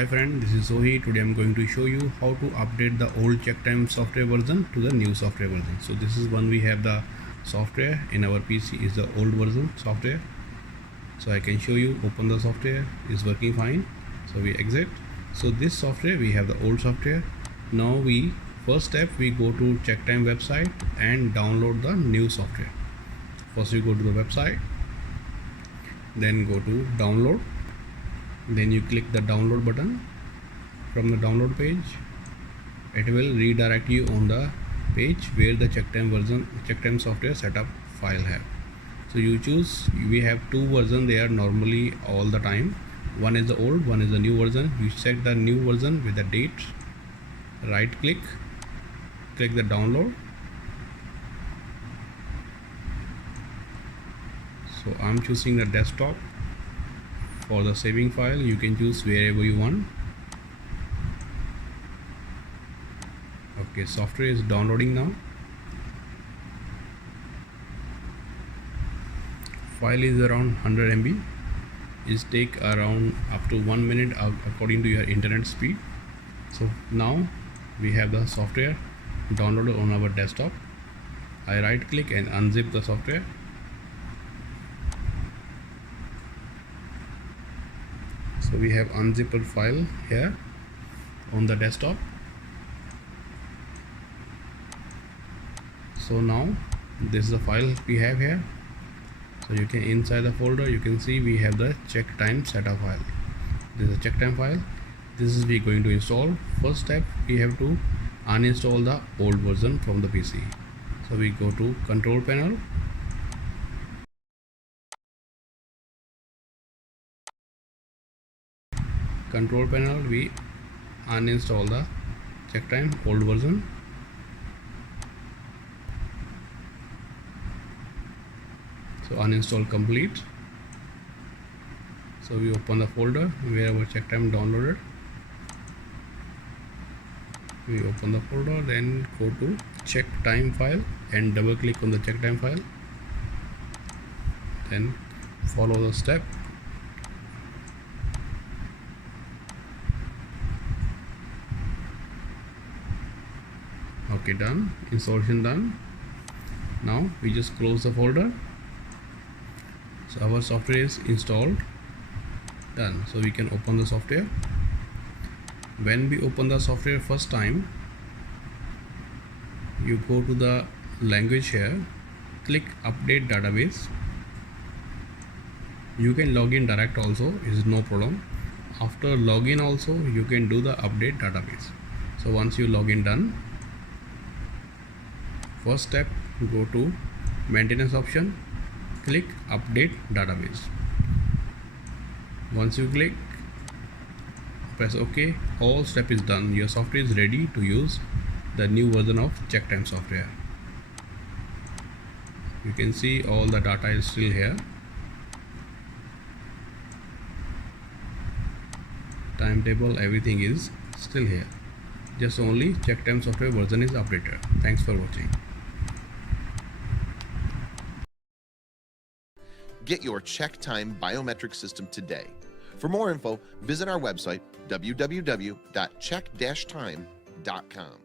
Hi friend, this is Sohi. Today I'm going to show you how to update the old CheckTime software version to the new software version. So this is when we have the software in our PC is the old version software. So I can show you, open the software, is working fine. So we exit. So this software, we have the old software. Now first step we go to CheckTime website and download the new software. First you go to the website, then go to download, then you click the download button. From the download page, it will redirect you on the page where the CheckTime software setup file have. So you choose, we have two versions there normally all the time. One is the old, one is the new version. You set the new version with the date, right click the download. So I'm choosing the desktop. For the saving file, you can choose wherever you want. Okay, software is downloading now. File is around 100 MB. It take around up to 1 minute according to your internet speed. So now we have the software downloaded on our desktop. I right click and unzip the software. So we have unzipped file here on the desktop. So now this is the file we have here. So you can, inside the folder you can see we have the CheckTime setup file. This is a CheckTime file. This is we going to install. First step, we have to uninstall the old version from the PC. So we go to control panel. Control panel, we uninstall the CheckTime old version. So uninstall complete. So we open the folder where our CheckTime downloaded. We open the folder, then go to CheckTime file and double click on the CheckTime file. Then follow the step. Okay, done. Installation done. Now we just close the folder. So our software is installed, done. So we can open the software. When we open the software first time, you go to the language here, click update database. You can log in direct also, is no problem. After login also you can do the update database. So once you log in done, first step, go to maintenance option, click update database. Once you click, press OK, all step is done. Your software is ready to use the new version of CheckTime software. You can see all the data is still here. Timetable, everything is still here. Just only CheckTime software version is updated. Thanks for watching. Get your CheckTime biometric system today. For more info, visit our website, www.check-time.com.